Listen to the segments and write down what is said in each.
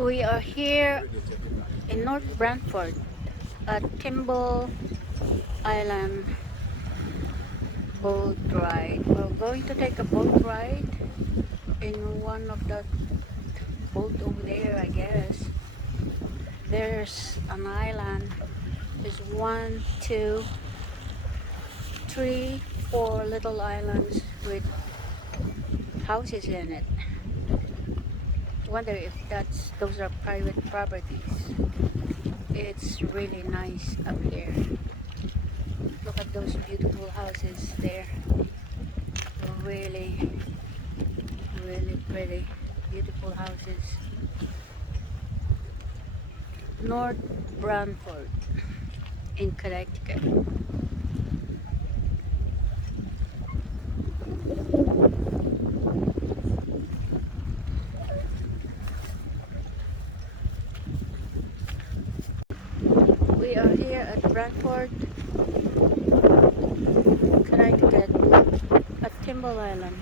We are here in North Branford at Timble Island boat ride. We're going to take a boat ride in one of the boat over there, I guess. There's an island. There's 1, 2, 3, 4 little islands with houses in it. Wonder if those are private properties. It's really nice up here. Look at those beautiful houses there. Really, really pretty, beautiful houses. North Branford in Connecticut. We are here at Branford, Connecticut, at Timble Island.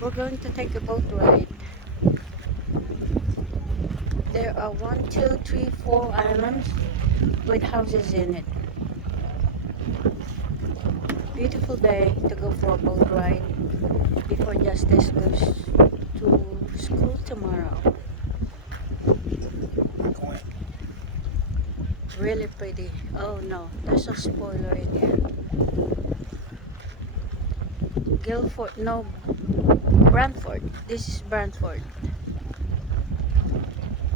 We're going to take a boat ride. There are 1, 2, 3, 4 islands with houses in it. Beautiful day to go for a boat ride before Justice goes to school tomorrow. Really pretty. Oh no, there's a spoiler in here. Guilford, no, Branford. This is Branford.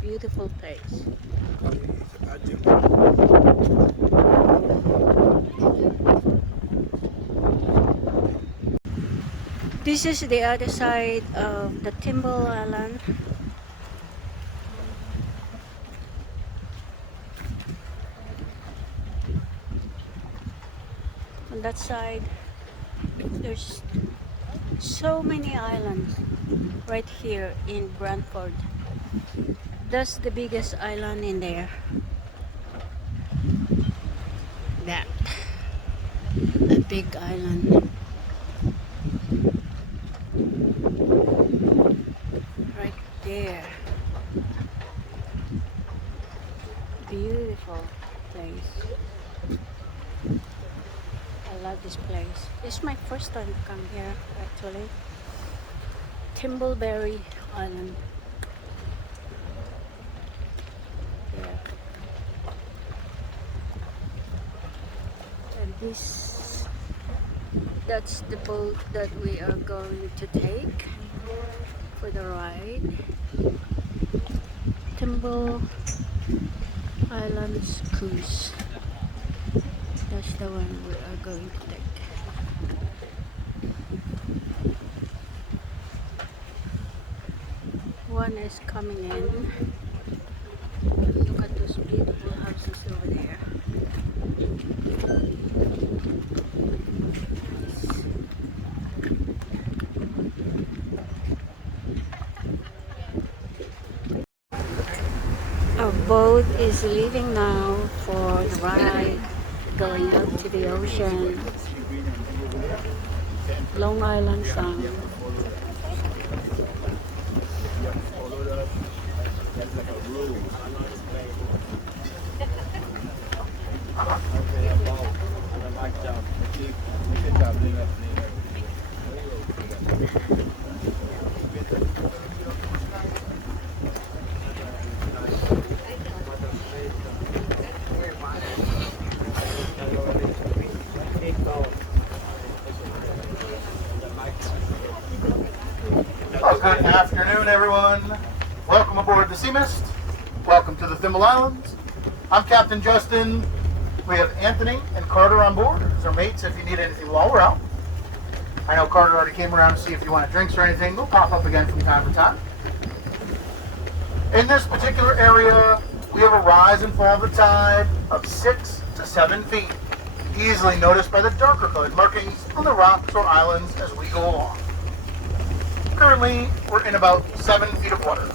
Beautiful place. This is the other side of the Timble Island. On that side, there's so many islands right here in Branford. That's the biggest island in there. That. A big island. Right there. Beautiful place. I love this place. This is my first time to come here actually. Timberberry Island. Yeah. And that's the boat that we are going to take for the ride. Timble Islands Cruise. That's the one we are going to take. One is coming in. Look at those beautiful houses over there. Our boat is leaving now for the ride, going out to the ocean. Long Island Sound. Good afternoon, everyone. Welcome aboard the Sea Mist. Welcome to the Thimble Islands. I'm Captain Justin. We have Anthony and Carter on board as our mates if you need anything while we're out. I know Carter already came around to see if you want drinks or anything. They'll pop up again from time to time. In this particular area, we have a rise and fall of the tide of 6 to 7 feet, easily noticed by the darker colored markings on the rocks or islands as we go along. Currently, we're in about 7 feet of water.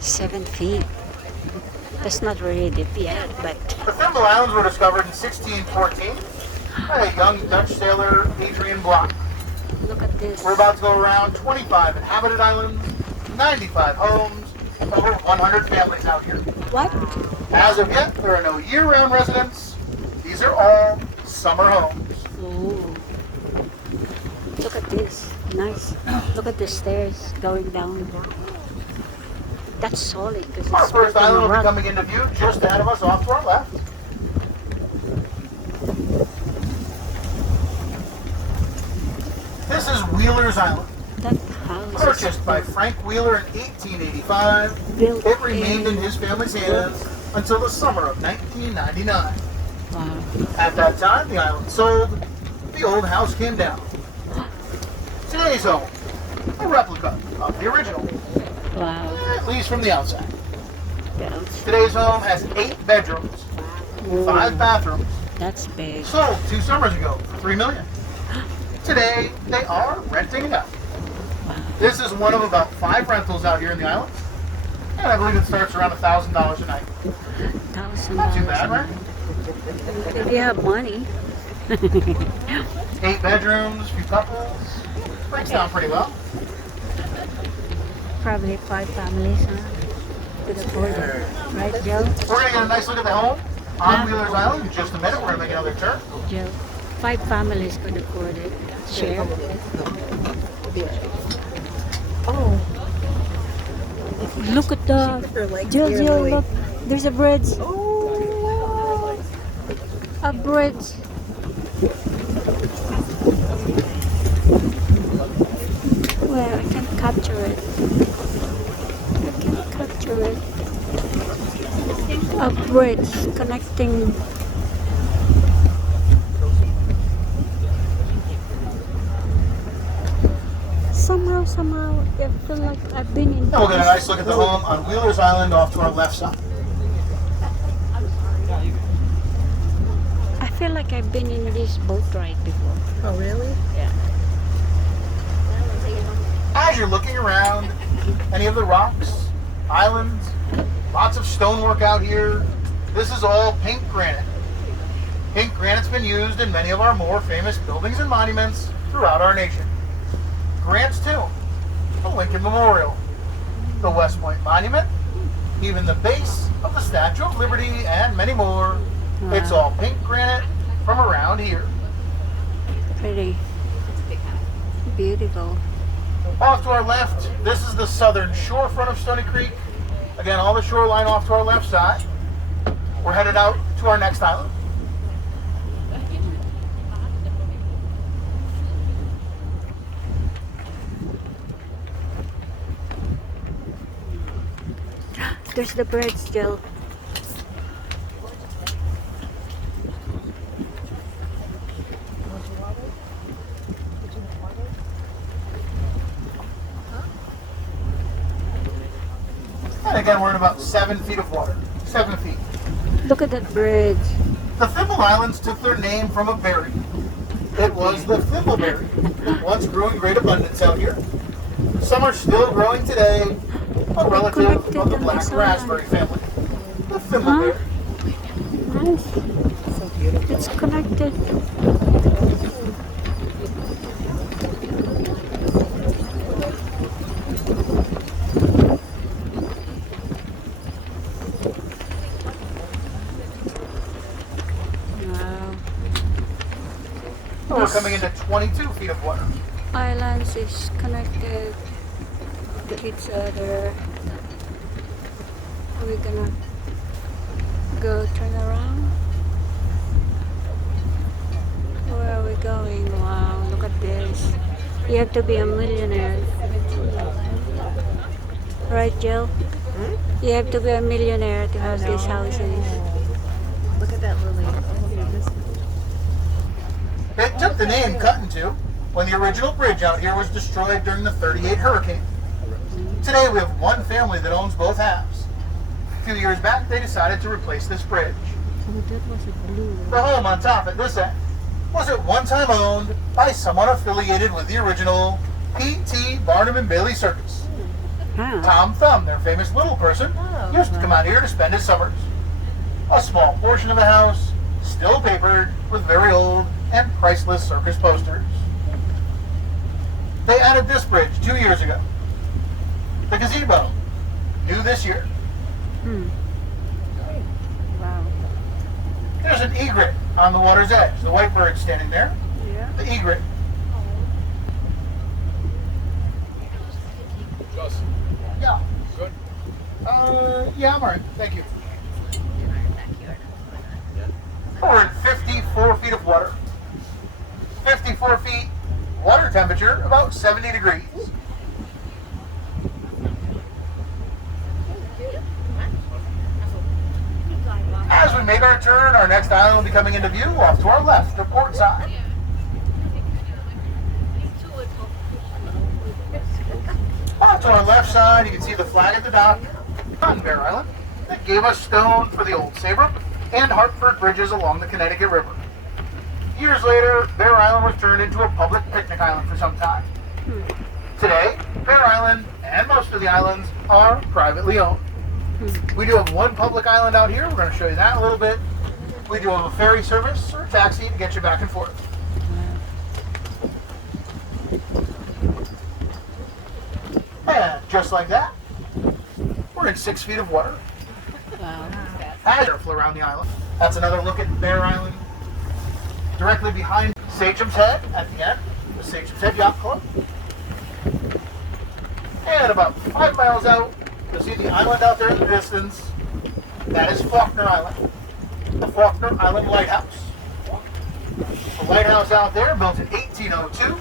7 feet. That's not really deep yet, but The Thimble Islands were discovered in 1614 by a young Dutch sailor, Adrian Block. Look at this. We're about to go around 25 inhabited islands, 95 homes, over 100 families out here. What? As of yet, there are no year-round residents. These are all summer homes. Oh. Look at this. Nice. Look at the stairs going down. That's solid because Our it's first built on island a will be rock. coming into view just ahead of us off to our left. This is Wheeler's Island. That house is Purchased by Frank Wheeler in 1885, built it remained in in. his family's hands until the summer of 1999. Wow. At that time, the island sold, the old house came down. Today's home, a replica of the original, Wow. at least from the outside. Built. Today's home has 8 bedrooms, 5 bathrooms, That's big. sold 2 summers ago for $3 million. Today, they are renting it out. This is one of about 5 rentals out here in the islands, and I believe it starts around $1,000 a night. $1,000. Not too bad, right? If you have money. 8 bedrooms, few couples, breaks down pretty well. Probably 5 families, huh? Could afford it. Right, Joe? We're going to get a nice look at the home on Wheeler's Island in just a minute. We're going to make another turn. Joe. 5 families could afford it. Share. Oh, Look at the. Joe, look. There's a bridge. oh, A bridge. Well, I can't capture it. I can't capture it. A bridge connecting. Somehow, I feel like I've been in. Now we'll get a nice look at the home on Wheeler's Island off to our left side. I feel like I've been in this boat ride before. oh, really? Yeah. As you're looking around, any of the rocks, islands, lots of stonework out here, this is all pink granite. Pink granite's been used in many of our more famous buildings and monuments throughout our nation. Grant's Tomb, the Lincoln Memorial, the West Point Monument, even the base of the Statue of Liberty, and many more. It's all pink granite from around here. Pretty. Beautiful. Off to our left, this is the southern shorefront of Stony Creek. Again, all the shoreline off to our left side. We're headed out to our next island. There's the bridge still. And again, we're in about 7 feet of water. 7 feet. Look at that bridge. The Thimble Islands took their name from a berry. It was the thimbleberry that once grew in great abundance out here. Some are still growing today, a relative of the black raspberry family. The thimbleberry. Nice. So beautiful. It's connected. Wow. We're coming into 22 feet of water. Islands is connected to each other. Are we gonna go turn around? Where are we going? Wow, look at this. You have to be a millionaire. Right, Jill? You have to be a millionaire to have these houses. Look at that lily. Oh, this. It took the name Cut Into when the original bridge out here was destroyed during the 38 hurricane. Today we have one family that owns both halves. A few years back, they decided to replace this bridge. Oh, that was a blue. The home on top at this end was at one time owned by someone affiliated with the original P.T. Barnum and Bailey Circus. Huh. Tom Thumb, their famous little person, used to come out here to spend his summers. A small portion of the house, still papered with very old and priceless circus posters. They added this bridge 2 years ago. The gazebo, new this year. Wow. There's an egret on the water's edge. The white bird standing there. Yeah. The egret. Justin, Yeah. good. Yeah, I'm alright. Thank you. We're at 54 feet of water. 54 feet, water temperature about 70 degrees. As we make our turn, our next island will be coming into view off to our left, the port side. Off to our left side, you can see the flag at the dock on Bear Island that gave us stone for the old Saybrook and Hartford bridges along the Connecticut River. Years later, Bear Island was turned into a public picnic island for some time. Today, Bear Island and most of the islands are privately owned. We do have one public island out here. We're going to show you that a little bit. We do have a ferry service or a taxi to get you back and forth. And just like that, we're in 6 feet of water. Wow. Careful around the island. That's another look at Bear Island. Directly behind Sachem's Head at the end, the Sachem's Head Yacht Club. And about 5 miles out, you'll see the island out there in the distance. That is Faulkner Island, the Faulkner Island Lighthouse. The lighthouse out there, built in 1802,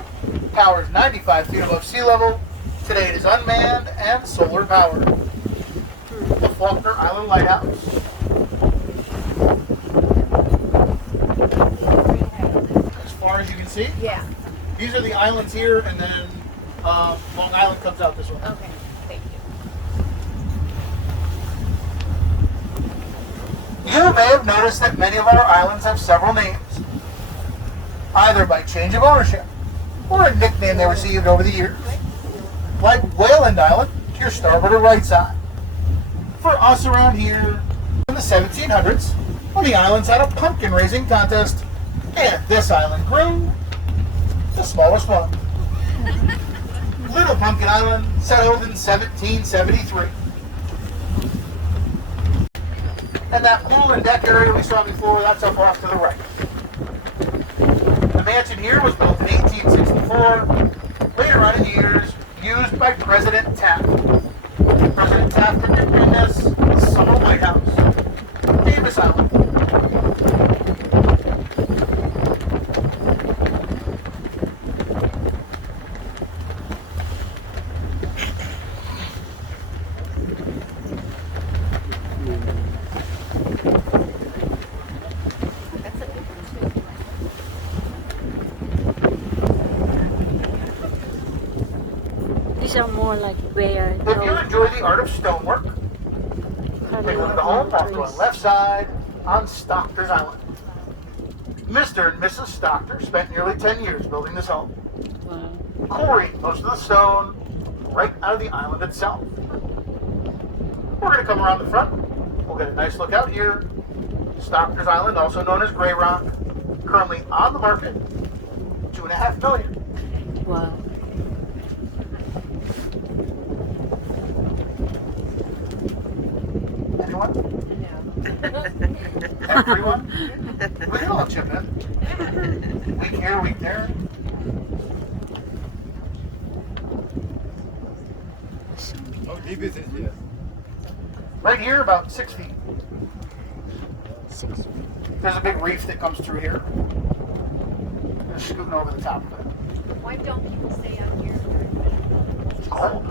towers 95 feet above sea level. Today it is unmanned and solar powered. The Faulkner Island Lighthouse. As far as you can see, Yeah. these are the islands here, and then Long Island comes out this way. Okay. Thank you. You may have noticed that many of our islands have several names, either by change of ownership or a nickname they received over the years. Like Wayland Island to your starboard or right side. For us around here in the 1700s, when the islands had a pumpkin raising contest, and this island grew, the smallest one. Little Pumpkin Island, settled in 1773. And that pool and deck area we saw before, that's up off to the right. The mansion here was built in 1864, later on in the years, used by President Taft. President Taft nicknamed this the Summer White House. Famous island. These are more like where If you enjoy the art of stonework, take a look at the home off to our left side on Stocktor's Island. Mr. and Mrs. Stocktor spent nearly 10 years building this home. Wow. Quarried most of the stone right out of the island itself. We're going to come around the front. We'll get a nice look out here. Stocktor's Island, also known as Gray Rock, currently on the market, $2.5 million. Wow. Anyone? Everyone? We can all chip in. Week here, week there. How deep is it here? Right here, about 6 feet. 6 feet. There's a big reef that comes through here. Just scooting over the top of it. Why don't people stay out here? It's cold.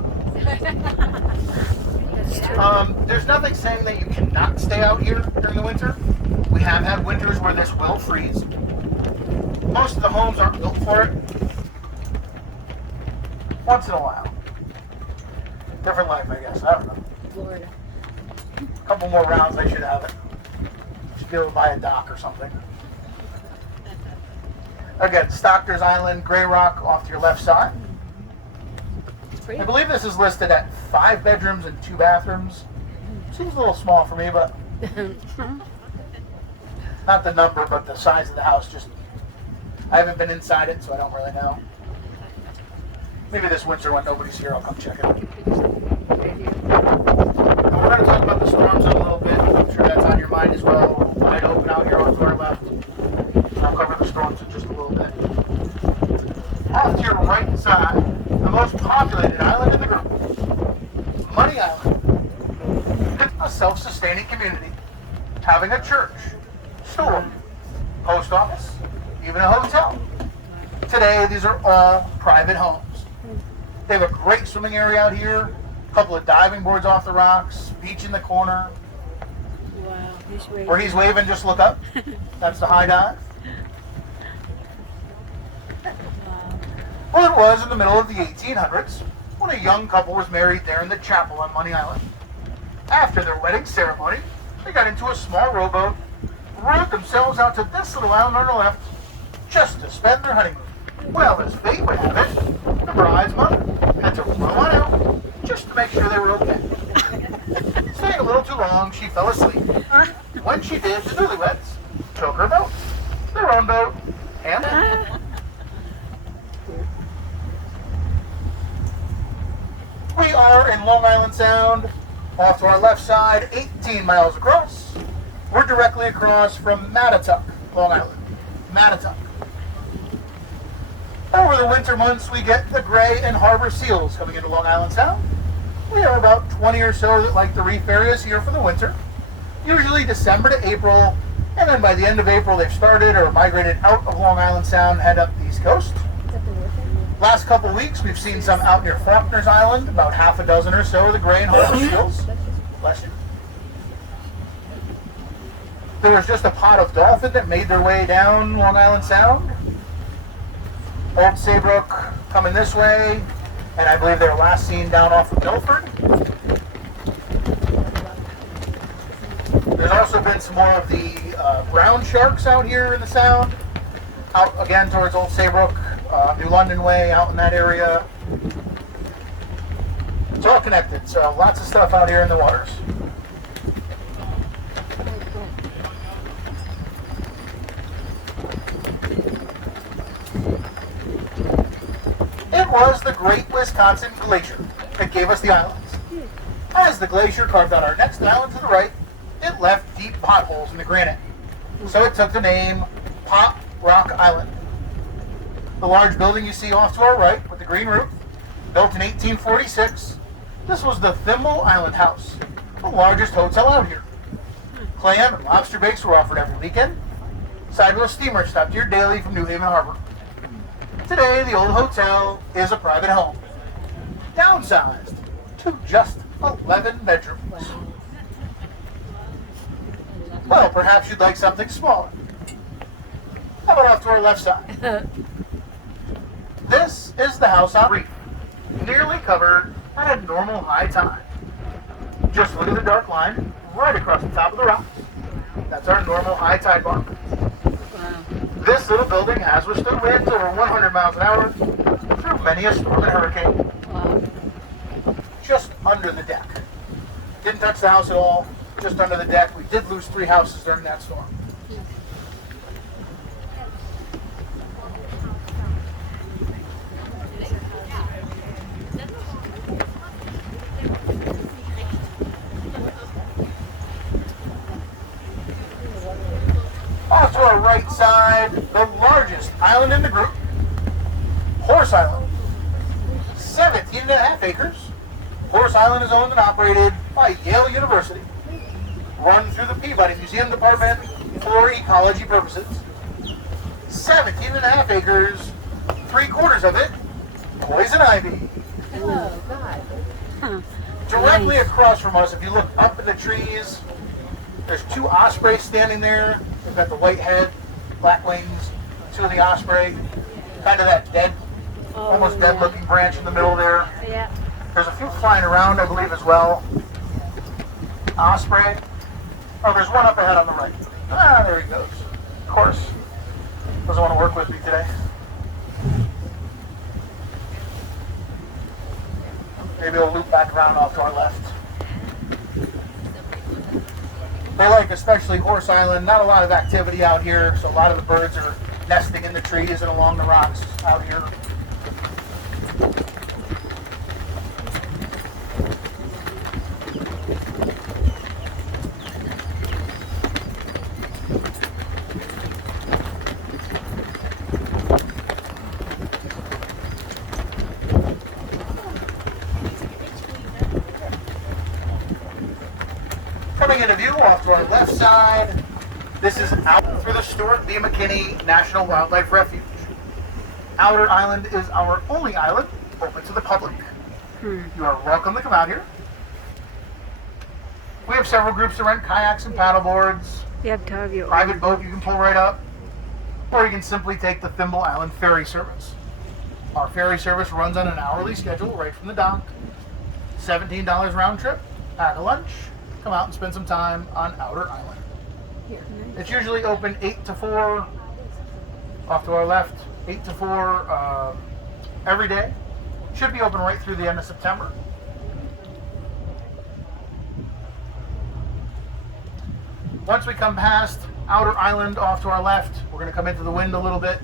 There's nothing saying that you cannot stay out here during the winter. We have had winters where this will freeze. Most of the homes aren't built for it. Once in a while. Different life, I guess. I don't know. Florida. A couple more rounds, I should have it. Should be able to buy a dock or something. Again, Stocktor's Island, Gray Rock off to your left side. I believe this is listed at 5 bedrooms and 2 bathrooms. Seems a little small for me, but not the number, but the size of the house. Just I haven't been inside it, so I don't really know. Maybe this winter when nobody's here, I'll come check it out. Video. And we're going to talk about the storm zone a little bit. I'm sure that's on your mind as well. Wide open out here on our left. I'll cover the storms in just a little bit. Off to your right side, the most populated island in the group, Money Island. It's a self-sustaining community, having a church, store, post office, even a hotel. Today, these are all private homes. They have a great swimming area out here, a couple of diving boards off the rocks, beach in the corner. Wow, he's waving. Where he's waving, just look up. That's the high dive. Wow. Well, it was in the middle of the 1800s when a young couple was married there in the chapel on Money Island. After their wedding ceremony, they got into a small rowboat, rowed themselves out to this little island on the left, just to spend their honeymoon. Well, as fate would have it, the bride's mother had to row on out just to make sure they were okay. Staying a little too long, she fell asleep. When she did, the newlyweds took her boat, their own boat, and we are in Long Island Sound, off to our left side, 18 miles across. We're directly across from Mattatuck, Long Island. Mattatuck. Over the winter months, we get the gray and harbor seals coming into Long Island Sound. We have about 20 or so that like the reef areas here for the winter, usually December to April, and then by the end of April they've started or migrated out of Long Island Sound and head up the East Coast. Last couple weeks, we've seen some out near Faulkner's Island, about half a dozen or so of the gray and harbor seals. Bless you. There was just a pod of dolphin that made their way down Long Island Sound. Old Saybrook coming this way, and I believe they were last seen down off of Milford. There's also been some more of the brown sharks out here in the Sound, out again towards Old Saybrook, New London Way, out in that area. It's all connected, so lots of stuff out here in the waters. It was the Great Wisconsin Glacier that gave us the islands. As the glacier carved out our next island to the right, it left deep potholes in the granite. So it took the name Pot Rock Island. The large building you see off to our right with the green roof, built in 1846, this was the Thimble Island House, the largest hotel out here. Clam and lobster bakes were offered every weekend. Sidewheel steamers stopped here daily from New Haven Harbor. Today, the old hotel is a private home, downsized to just 11 bedrooms. Well, perhaps you'd like something smaller. How about off to our left side? This is the house on reef, nearly covered at a normal high tide. Just look at the dark line right across the top of the rocks. That's our normal high tide mark. Wow. This little building has withstood winds over 100 miles an hour through many a storm and hurricane. Wow. Just under the deck. Didn't touch the house at all, just under the deck. We did lose 3 houses during that storm. Off to our right side, the largest island in the group, Horse Island. 17.5 acres. Horse Island is owned and operated by Yale University. Run through the Peabody Museum Department for ecology purposes. 17.5 acres, 3/4 of it, poison ivy. Oh, God. Huh. Directly Nice. across from us, if you look up in the trees, there's 2 ospreys standing there. They've got the white head, black wings, 2 of the osprey, kind of that dead, almost dead looking branch in the middle there. Yeah. There's a few flying around, I believe, as well. Osprey. Oh, there's one up ahead on the right. Ah, there he goes. Of course. Doesn't want to work with me today. Maybe we'll loop back around off to our left. They like, especially Horse Island, not a lot of activity out here, so a lot of the birds are nesting in the trees and along the rocks out here. Coming into view off to our left side, this is out through the Stuart B. McKinney National Wildlife Refuge. Outer Island is our only island open to the public. You are welcome to come out here. We have several groups to rent kayaks and paddle boards. You have to have your Private boat you can pull right up, or you can simply take the Thimble Island ferry service. Our ferry service runs on an hourly schedule right from the dock. $17 round trip, pack a lunch, come out and spend some time on Outer Island. It's usually open 8 to 4, off to our left, 8 to 4 every day. Should be open right through the end of September. Once we come past Outer Island off to our left, we're going to come into the wind a little bit.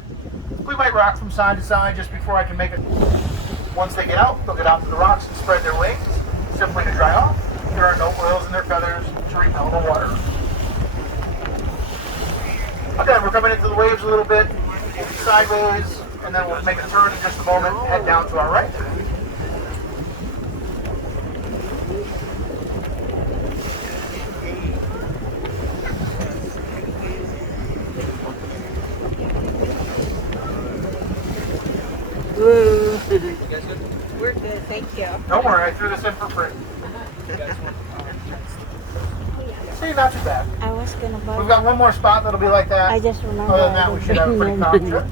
We might rock from side to side just before I can make it. Once they get out, they'll get out to the rocks and spread their wings, simply to dry off. There are no oils in their feathers to repel the water. Again, we're coming into the waves a little bit, sideways, and then we'll make a turn in just a moment, head down to our right. We're good, thank you. Don't worry, I threw this in for free. See, not too bad. I was gonna buy. We've got one more spot that'll be like that. I just remember. Other than that, we should have a pretty calm trip.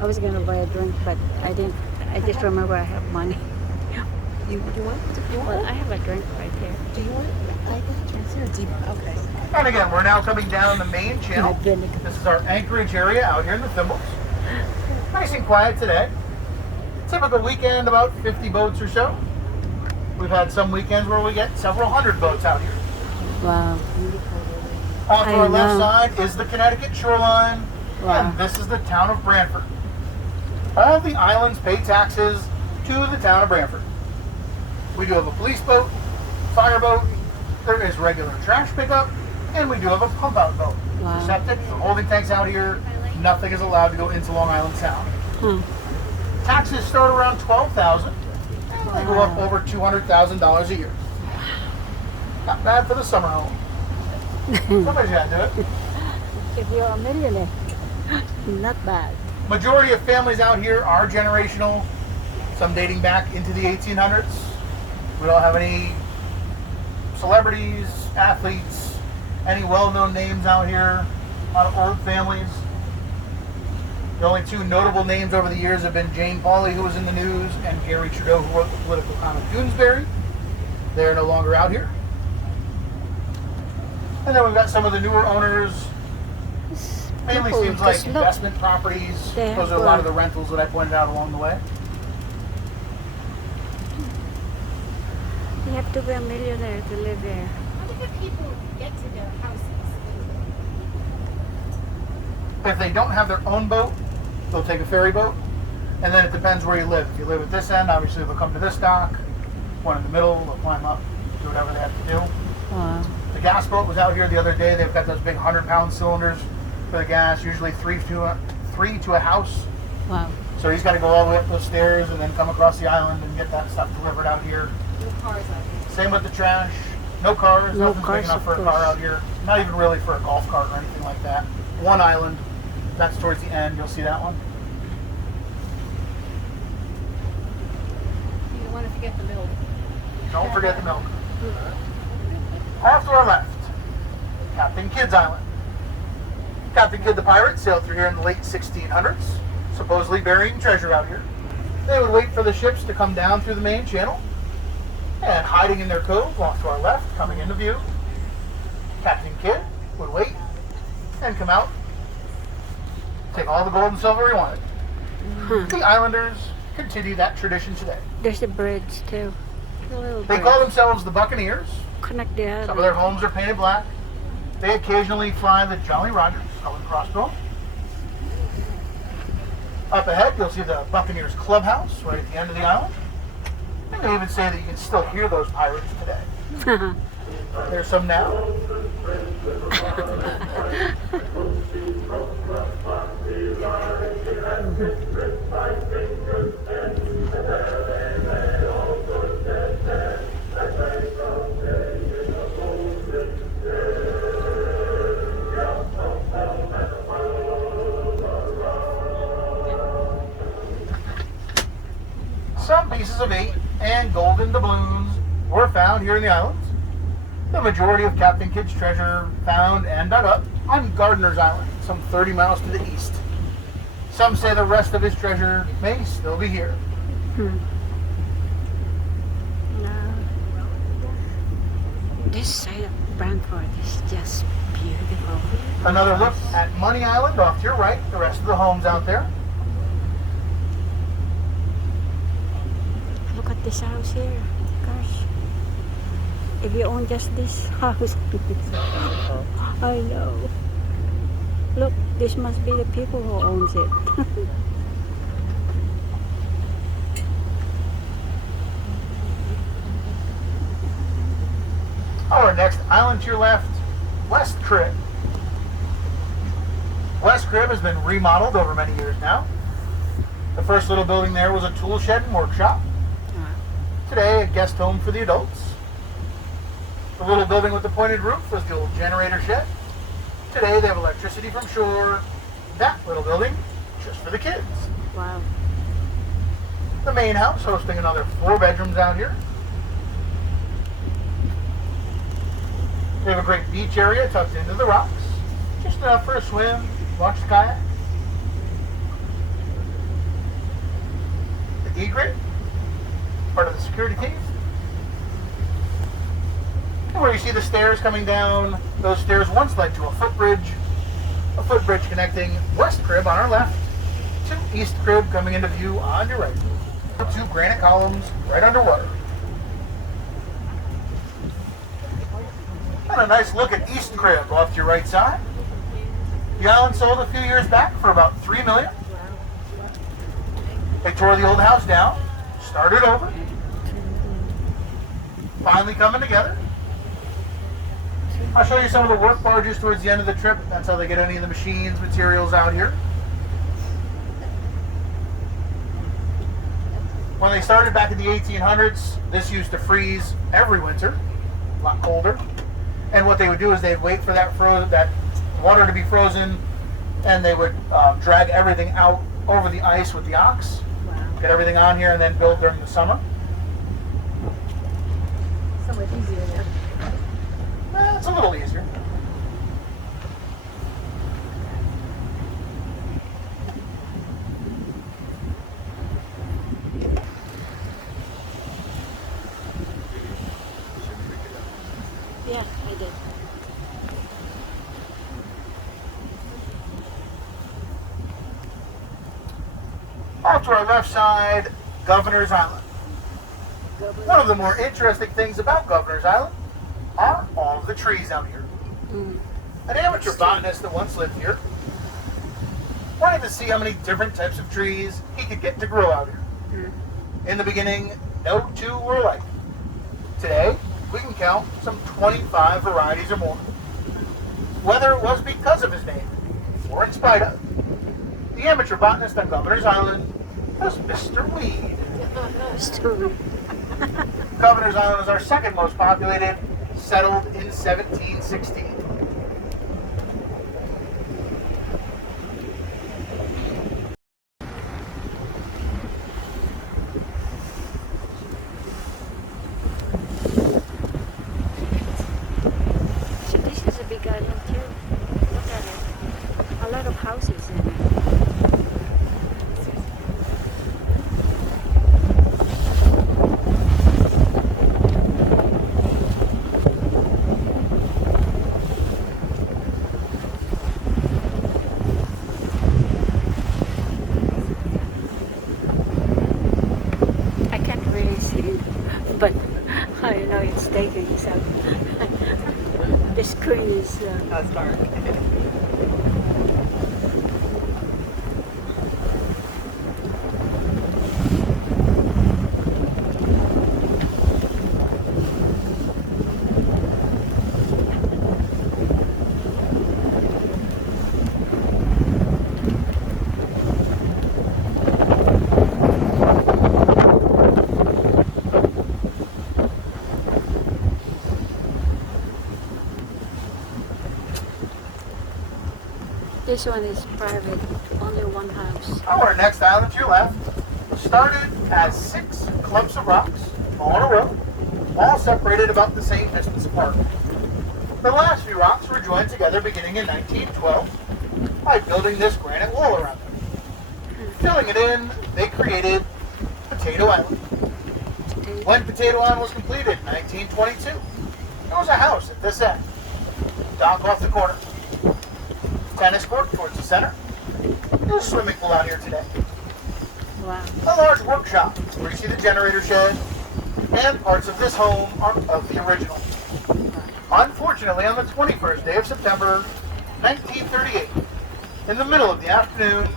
I was gonna buy a drink, but I didn't. I just remember I have money. You want? Well, I have a drink right here. Do you want? I think it's here. Deep. Okay. And again, we're now coming down the main channel. My vinegar. This is our anchorage area out here in the Thimbles. Nice and quiet today. Typical weekend, about 50 boats or so. We've had some weekends where we get several hundred boats out here. Wow. Off to I our left know. side is the Connecticut shoreline, Wow. and this is the town of Branford. All the islands pay taxes to the town of Branford. We do have a police boat, fire boat, there is regular trash pickup, and we do have a pump out boat. Wow. For septic, for holding tanks out here, nothing is allowed to go into Long Island Sound. Taxes start around $12,000, and they go up over $200,000 a year. Not bad for the summer home. Somebody's got to do it. If you're a millionaire, not bad. Majority of families out here are generational, some dating back into the 1800s. We don't have any celebrities, athletes, any well-known names out here. A lot of old families. The only two notable names over the years have been Jane Pauley, who was in the news, and Gary Trudeau, who wrote the political comic Doonesbury. They're no longer out here. And then we've got some of the newer owners. Mainly People seems like just look. investment properties. They Those have are a lot of the rentals that I pointed out along the way. You have to be a millionaire to live there. How do the people get to their houses? If they don't have their own boat, they'll take a ferry boat. And then it depends where you live. If you live at this end, obviously they'll come to this dock. One in the middle, they'll climb up, do whatever they have to do. Wow. The gas boat was out here the other day. They've got those big 100-pound cylinders for the gas, usually three to a house. Wow. So he's got to go all the way up those stairs and then come across the island and get that stuff delivered out here. No cars out here. Same with the trash. No cars. No Nothing's cars, big enough of for a course. car out here. Not even really for a golf cart or anything like that. One island. That's towards the end. You'll see that one. You don't want to forget the milk. Don't forget the milk. Off to our left, Captain Kidd's Island. Captain Kidd the pirate sailed through here in the late 1600s, supposedly burying treasure out here. They would wait for the ships to come down through the main channel, and hiding in their cove off to our left, coming into view, Captain Kidd would wait and come out, take all the gold and silver he wanted. The islanders continue that tradition today. There's a bridge too. A little They bridge. call themselves the Buccaneers. Connect the Some of other. their homes are painted black. They occasionally fly the Jolly Rogers colored crossbow. Up ahead, you'll see the Buccaneers Clubhouse right at the end of the island. And they even say that you can still hear those pirates today. There's some now. Some pieces of 8 and golden doubloons were found here in the islands. The majority of Captain Kidd's treasure found and dug up on Gardiner's Island, some 30 miles to the east. Some say the rest of his treasure may still be here. This side of Branford is just beautiful. Another look at Money Island off to your right, the rest of the homes out there. Look at this house here. Gosh. If you own just this house. I know. Look, this must be the people who owns it. Our next island to your left, West Crib. West Crib has been remodeled over many years now. The first little building there was a tool shed and workshop. Today, a guest home for the adults. The little building with the pointed roof was the old generator shed. Today, they have electricity from shore. That little building, just for the kids. Wow. The main house hosting another 4 bedrooms out here. We have a great beach area tucked into the rocks. Just enough for a swim, launch the kayak. The egret, part of the security cave. And where you see the stairs coming down, those stairs once led to a footbridge connecting West Crib on our left to East Crib coming into view on your right. 2 granite columns right underwater. And a nice look at East Crib off to your right side. The island sold a few years back for about $3 million. They tore the old house down, started over, finally coming together. I'll show you some of the work barges towards the end of the trip. That's how they get any of the machines, materials out here. When they started back in the 1800s, this used to freeze every winter, a lot colder. And what they would do is they'd wait for that water to be frozen, and they would drag everything out over the ice with the ox, get everything on here, and then build during the summer. So much easier now. It's a little easier. Yeah, I did. Off to our left side, Governor's Island. One of the more interesting things about Governor's Island are all of the trees out here. An amateur botanist that once lived here wanted to see how many different types of trees he could get to grow out here. In the beginning, no 2 were alike. Today, we can count some 25 varieties or more. Whether it was because of his name or in spite of, the amateur botanist on Governor's Island was Mr. Weed. Governor's Island is our second most populated, settled in 1716. So this is a big island too. Look at it. A lot of houses in it. I can't really see, but I know it's taking some. The screen is. That's dark. This one is private, only one house. Our next island to your left started has 6 clumps of rocks, all in a row, all separated about the same distance apart. The last few rocks were joined together beginning in 1912 by building this granite wall around them. Filling it in, they created Potato Island. When Potato Island was completed in 1922, there was a house at this end, dock off the corner, tennis court towards the center. There's a swimming pool out here today. Wow. A large workshop where you see the generator shed, and parts of this home are of the original. Unfortunately, on the 21st day of September, 1938, in the middle of the afternoon,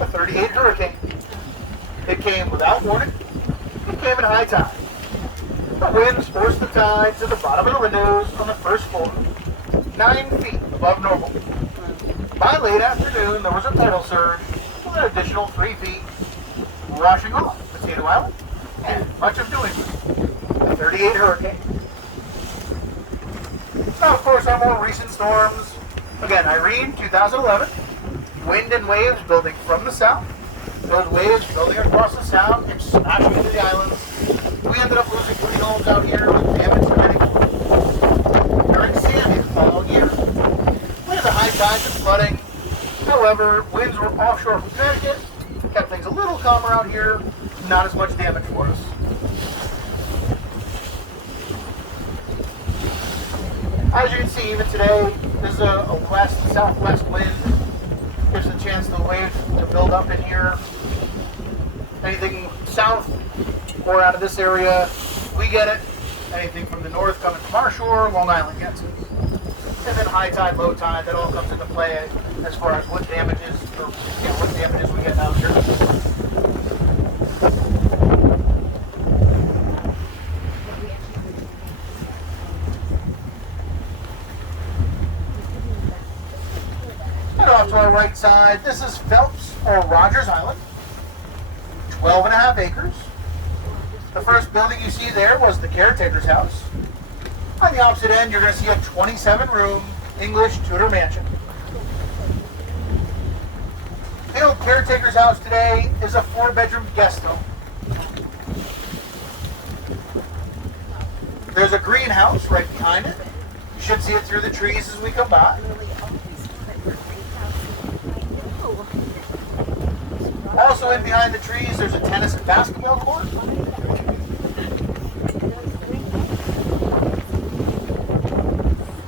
a 38 hurricane. It came without warning. It came at high tide. The winds forced the tide to the bottom of the windows on the first floor, 9 feet above normal. By late afternoon, there was a tidal surge with an additional 3 feet, washing off Potato Island and much of New England. The 38 hurricane. Now, of course, our more recent storms. Again, Irene, 2011. Wind and waves building from the south. Those waves building across the sound and smashing into the islands. We ended up losing 3 homes out here with damage to many more. During Sandy the following year, we had the high tides and flooding. However, winds were offshore from Connecticut, kept things a little calmer out here, not as much damage for us. As you can see, even today, there's a west-southwest wind. Gives a chance to waves to build up in here. Anything south or out of this area, we get it. Anything from the north coming from our shore, Long Island gets it. And then high tide, low tide, that all comes into play as far as what damages we get out here. And off to our right side, this is Phelps or Rogers Island, 12.5 acres. The first building you see there was the caretaker's house. On the opposite end, you're going to see a 27-room English Tudor mansion. The old caretaker's house today is a 4-bedroom guest home. There's a greenhouse right behind it. You should see it through the trees as we come by. Also in behind the trees, there's a tennis and basketball court.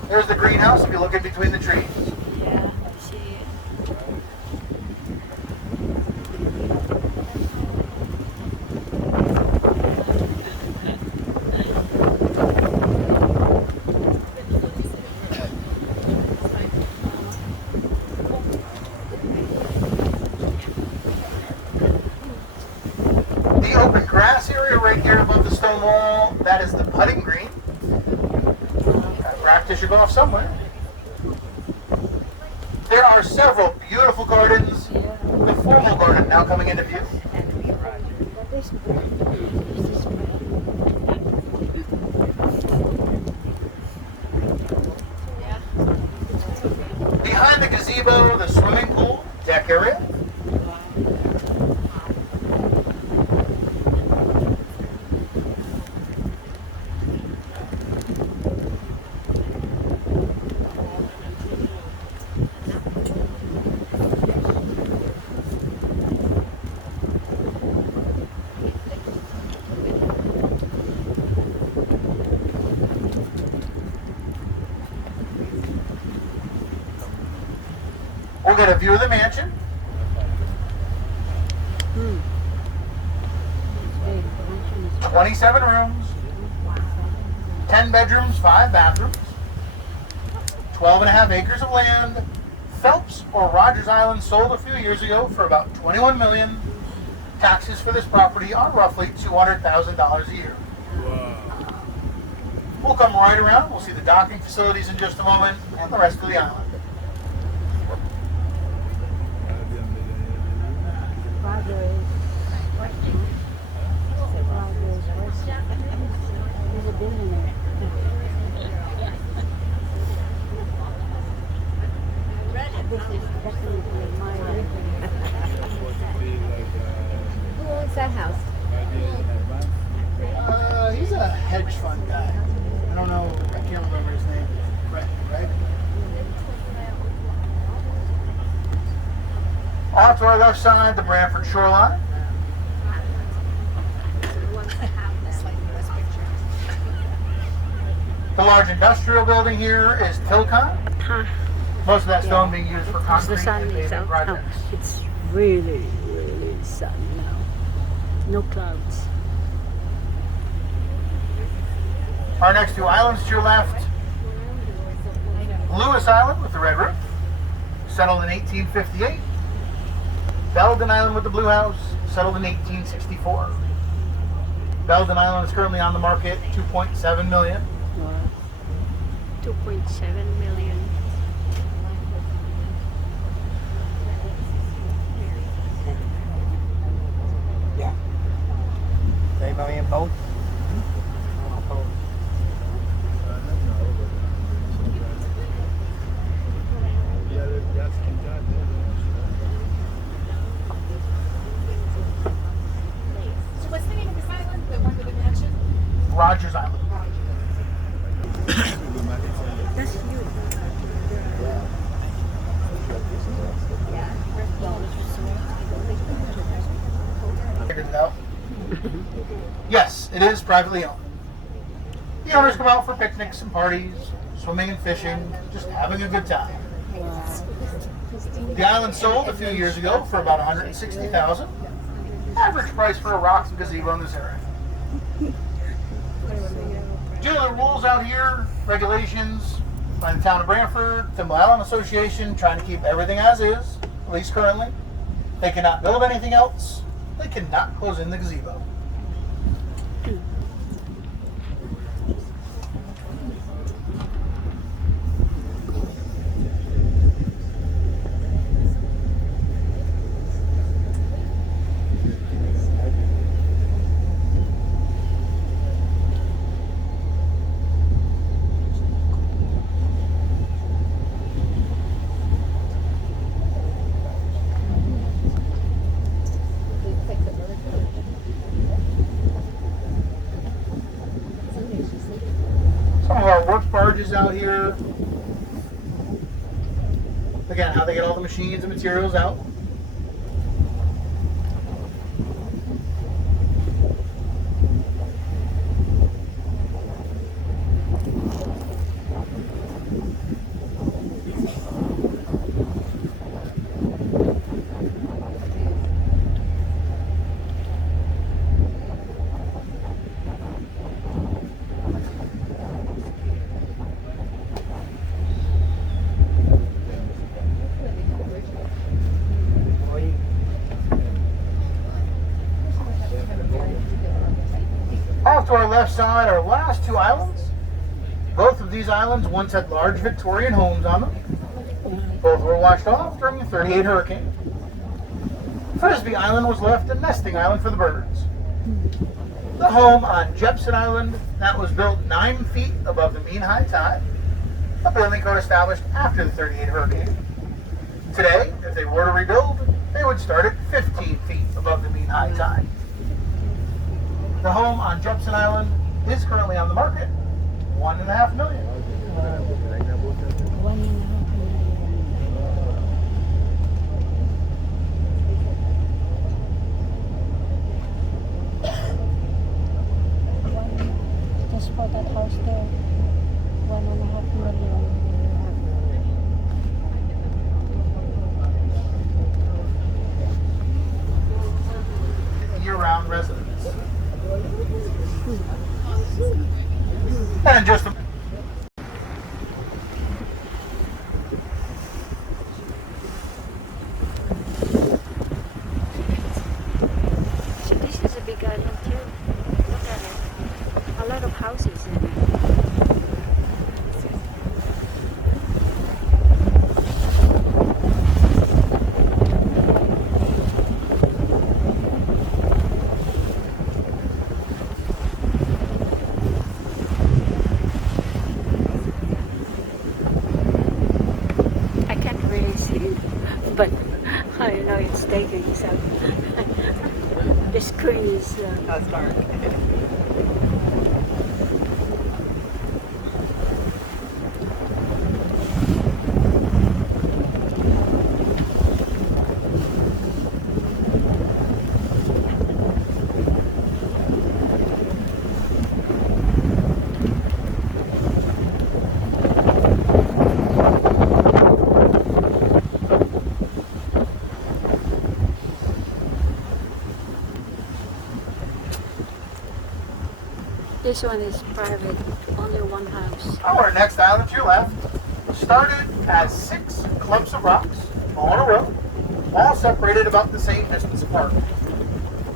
There's the greenhouse if you look in between the trees. Yeah, I see it. The open grass area right here above the stone wall, that is the putting green. Practice your golf somewhere. There are several beautiful gardens. The formal garden now coming into view. Behind the gazebo, the swimming pool, deck area. We'll get a view of the mansion. Hmm. 27 rooms, 10 bedrooms, 5 bathrooms, 12.5 acres of land. Phelps or Rogers Island sold a few years ago for about $21 million. Taxes for this property are roughly $200,000 a year. Wow. We'll come right around. We'll see the docking facilities in just a moment and the rest of the island. This is definitely my Who owns that house? hedge fund guy. I don't know, I can't remember his name. Right? Off to our left side, the Branford shoreline. Slightly less picture. The large industrial building here is Tilcon. Most of that stone being used for Because the concrete sun and is pavement out. projects. Oh, it's really, really sun now. No clouds. Our next two islands to your left, Lewis Island with the red roof, settled in 1858. Belden Island with the blue house, settled in 1864. Belden Island is currently on the market, $2.7 million. 2.7 million. Yeah. 3 million both? So what's the name of this island? The one with the mansion? Rogers Island. That's you. Figured it out. Yes, it is privately owned. The owners come out for picnics and parties, swimming and fishing, just having a good time. The island sold a few years ago for about $160,000. Average price for a rocks and gazebo in this area. Due to the rules out here, regulations by the town of Branford, the Island Association trying to keep everything as is, at least currently. They cannot build anything else. They cannot close in the gazebo. Some of our work barges out here. Again, how they get all the machines and materials out. Off to our left side, our last two islands. Both of these islands once had large Victorian homes on them. Both were washed off during the 38 hurricane. Frisbee Island was left a nesting island for the birds. The home on Jepson Island, that was built 9 feet above the mean high tide, a building code established after the 38 hurricane. Today, if they were to rebuild, they would start at 15 feet above the mean high tide. The home on Jepson Island is currently on the market, $1.5 million. Just for that house there, $1.5 million. Year-round residence. And just a So this is a big island too. Look at it. A lot of houses in it. I can't really see it, but I know it's taking so the screen is Oh, it's dark. This one is private, only one house. Our next island to your left started as 6 clumps of rocks, all in a row, all separated about the same distance apart.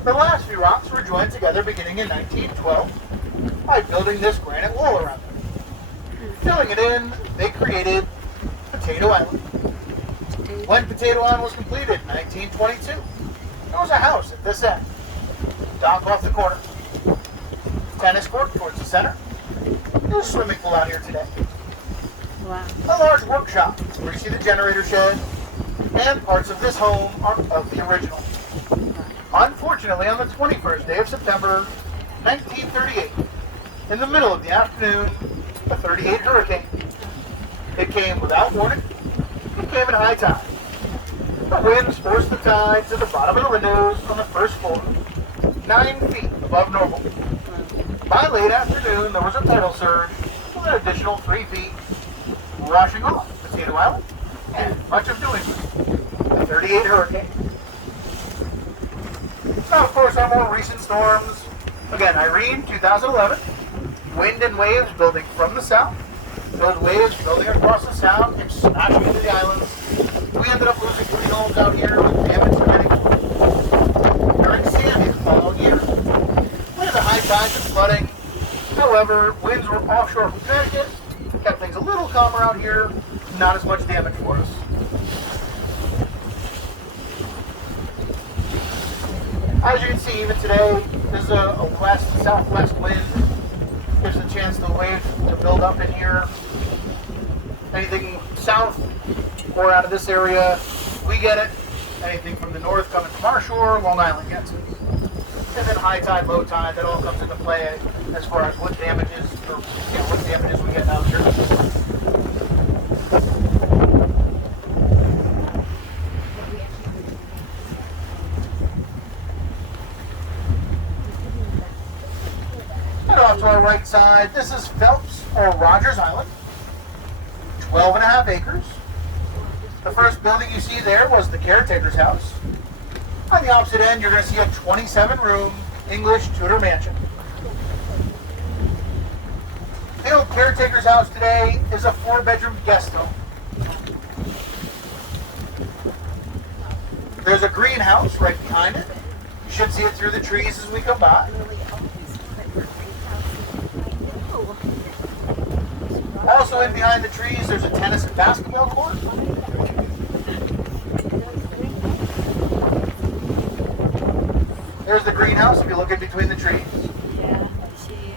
The last few rocks were joined together beginning in 1912 by building this granite wall around them. Filling it in, they created Potato Island. When Potato Island was completed in 1922, there was a house at this end, dock off the corner, tennis court towards the center, there's a swimming pool out here today, Wow. a large workshop where you see the generator shed, and parts of this home are of the original. Unfortunately, on the 21st day of September, 1938, in the middle of the afternoon, a 38 hurricane. It came without warning. It came in high tide. The winds forced the tide to the bottom of the windows on the first floor, 9 feet above normal. By late afternoon, there was a tidal surge of an additional 3 feet, washing off Potato Island and much of New England. The 38 hurricane. Now, of course, our more recent storms. Again, Irene, 2011. Wind and waves building from the south. Those waves building across the sound and smashing into the islands. We ended up losing 3 homes out here with damage to many. During Sandy the following year, we had the high tides and flooding. However, winds were offshore from Connecticut, kept things a little calmer out here, not as much damage for us. As you can see, even today, there's a west-southwest wind. There's a chance the waves to build up in here. Anything south or out of this area, we get it. Anything from the north coming from our shore, Long Island gets it. And then high tide, low tide, that all comes into play as far as what damages we get out here. And off to our right side, this is Phelps or Rogers Island, 12.5 acres. The first building you see there was the caretaker's house. On the opposite end, you're going to see a 27-room English Tudor mansion. The old caretaker's house today is a 4-bedroom guest home. There's a greenhouse right behind it. You should see it through the trees as we come by. Also in behind the trees, there's a tennis and basketball court. There's the greenhouse if you look in between the trees. Yeah, I see it.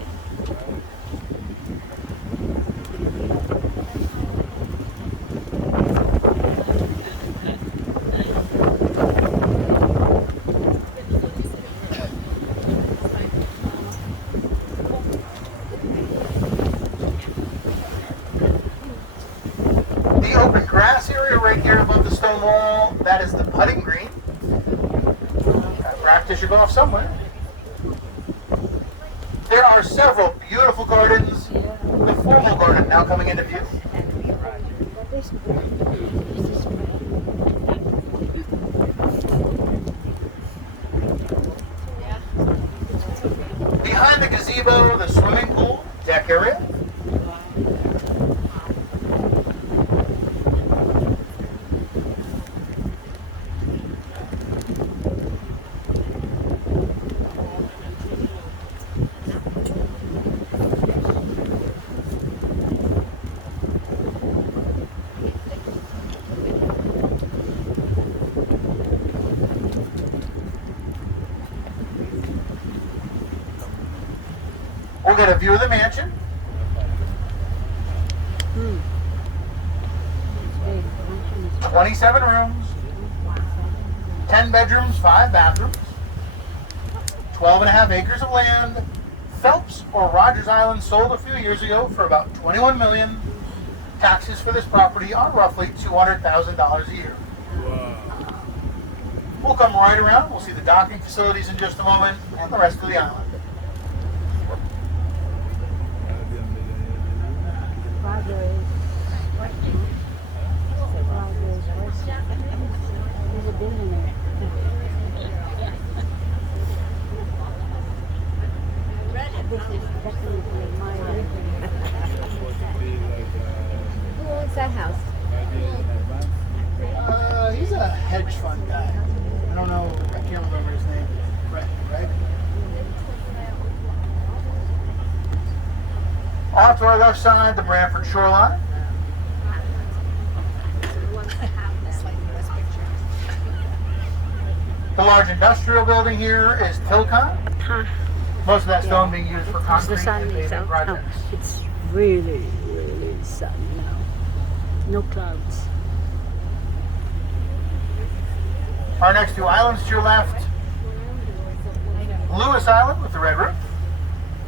The open grass area right here above the stone wall, that is the putting green. Practice your golf somewhere. There are several beautiful gardens. The formal garden now coming into view. Behind the gazebo, the swimming pool, deck area. We'll get a view of the mansion. Hmm. 27 rooms, 10 bedrooms, 5 bathrooms, 12.5 acres of land. Phelps or Rogers Island sold a few years ago for about $21 million. Taxes for this property are roughly $200,000 a year. Wow. We'll come right around. We'll see the docking facilities in just a moment and the rest of the island. He's a billionaire. Read it. this is definitely my Who owns that house? He's a hedge fund guy. I don't know. I can't remember his name. Right? Off to our left side, the Branford shoreline. Who wants to have this? Like in this picture. The large industrial building here is Tilcon. Most of that stone being used for the concrete sun and is paving out. Oh, projects. it's really, really sunny now. No clouds. Our next two islands to your left, Lewis Island with the red roof,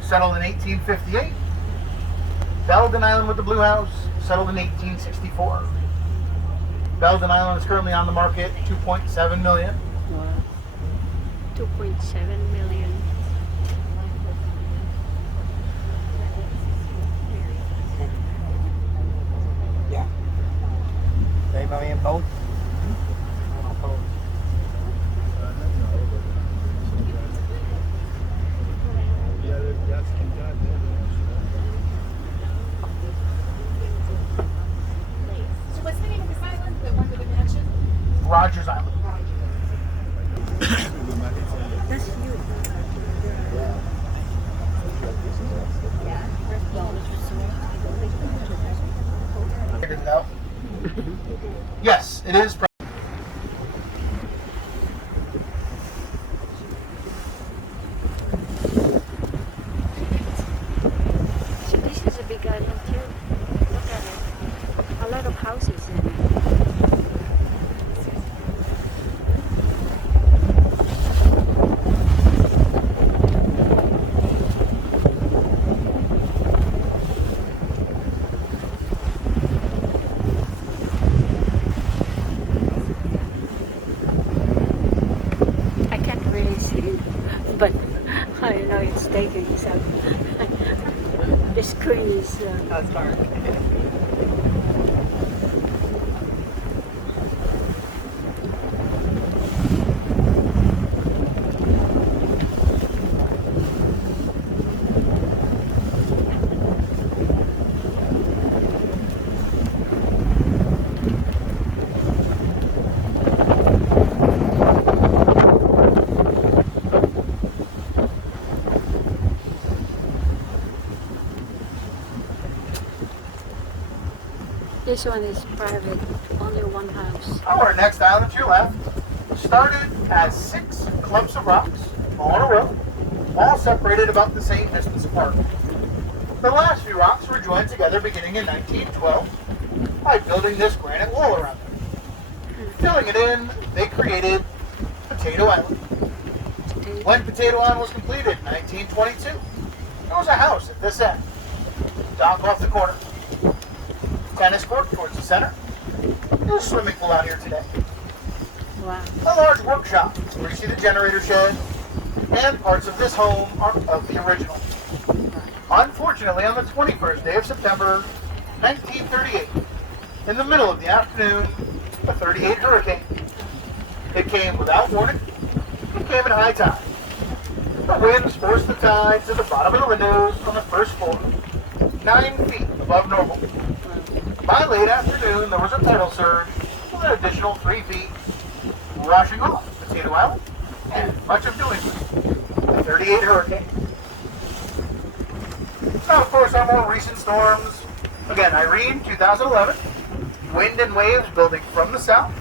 settled in 1858. Belden Island with the blue house, settled in 1864. Belden Island is currently on the market, $2.7 million. Wow. 2.7 million. Yeah. 3 million both. So what's the name of this island? The one with the mansion? Rogers Island. That's huge. Figured it out. Yes, it is. So this is a big island too. Look at it. A lot of houses in it. I can't really see, but I know it's taking some. The screen is. That's dark. This one is private, only one house. Our next island to your left started as 6 clumps of rocks, all in a row, all separated about the same distance apart. The last few rocks were joined together beginning in 1912 by building this granite wall around them. Filling it in, they created Potato Island. When Potato Island was completed in 1922, there was a house at this end, dock off the corner, tennis court towards the center. There's a swimming pool out here today. Wow. A large workshop where you see the generator shed, and parts of this home are of the original. Unfortunately, on the 21st day of September, 1938, in the middle of the afternoon, a 38 hurricane. It came without warning. It came in high tide. The winds forced the tide to the bottom of the windows on the first floor, 9 feet above normal. By late afternoon, there was a tidal surge of an additional 3 feet, washing off Potato Island and much of New England. The 38 hurricane. Now, of course, our more recent storms. Again, Irene, 2011. Wind and waves building from the south.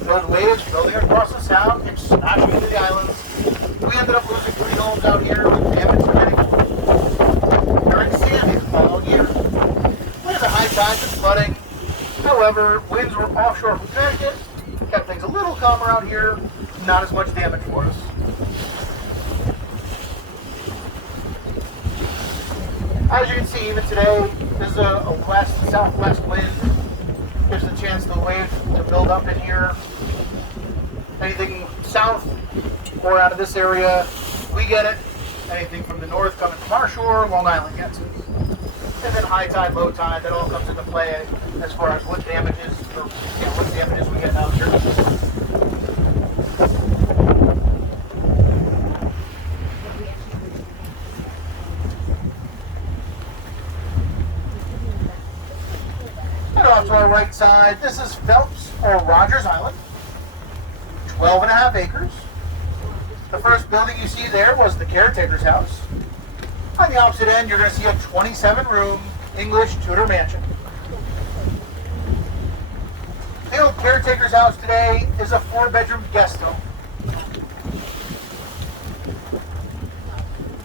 Those waves building across the south and smashing into the islands. We ended up losing 3 homes out here with damage to many homes. During Sandy all year. We had the high tides and flooding. However, winds were offshore from Connecticut. Kept things a little calmer out here. Not as much damage for us. As you can see, even today, there's a west-southwest wind. There's a chance the waves to build up in here. Anything south or out of this area, we get it. Anything from the north coming from our shore, Long Island gets it. And then high tide, low tide, that all comes into play as far as what damages we get out here. to our right side, this is Phelps or Rogers Island, 12 and a half acres. The first building you see there was the caretaker's house. On the opposite end, you're going to see a 27-room English Tudor mansion. The old caretaker's house today is a 4-bedroom guest home.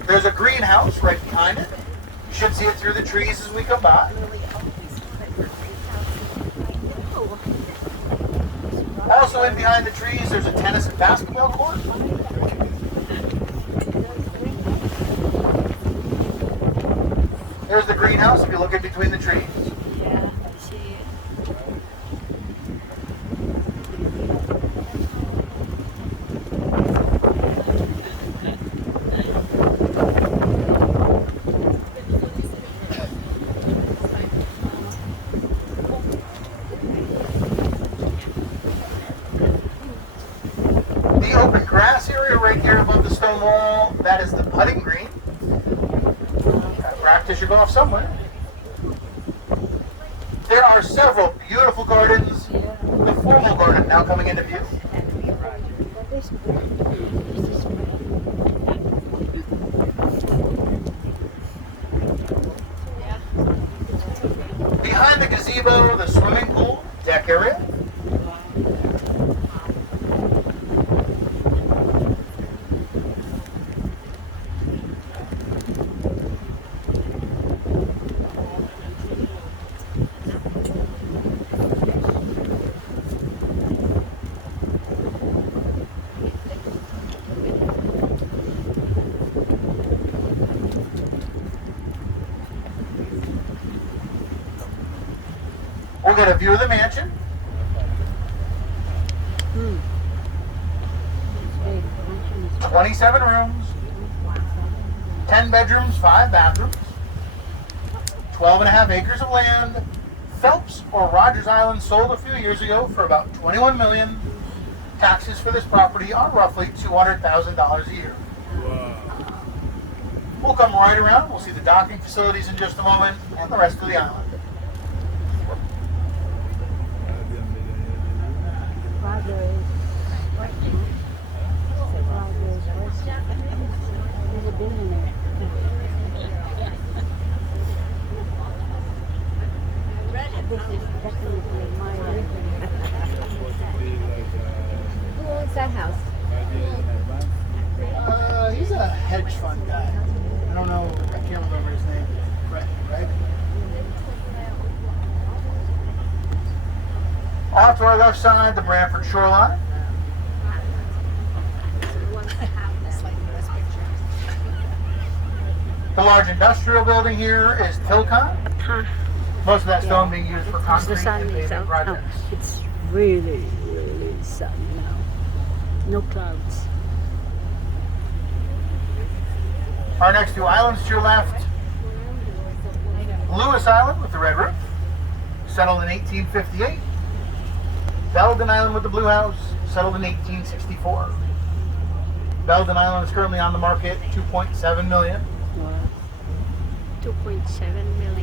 There's a greenhouse right behind it. You should see it through the trees as we come by. Also in behind the trees, there's a tennis and basketball court. There's the greenhouse if you look in between the trees. Yeah, I see it. The open grass area right here above the stone wall, that is the putting green. Practice your golf somewhere. There are several beautiful gardens. The formal garden now coming into view. Behind the gazebo, the swimming pool, deck area. We'll get a view of the mansion. Hmm. 27 rooms, 10 bedrooms, 5 bathrooms, 12 and a half acres of land. Phelps or Rogers Island sold a few years ago for about $21 million. Taxes for this property are roughly $200,000 a year. We'll come right around. We'll see the docking facilities in just a moment and the rest of the island. He's a billionaire. This is definitely my Who owns that house? He's a hedge fund guy. I don't know. I can't remember his name. Right? Off to our left side, the Branford shoreline. The large industrial building here is Tilcon. Most of that stone being used for The concrete sun and is paving out. projects. Oh, it's really, really sunny now. No clouds. Our next two islands to your left, Lewis Island with the red roof, settled in 1858. Belden Island with the blue house, settled in 1864. Belden Island is currently on the market, $2.7 million. Wow. 2.7 million.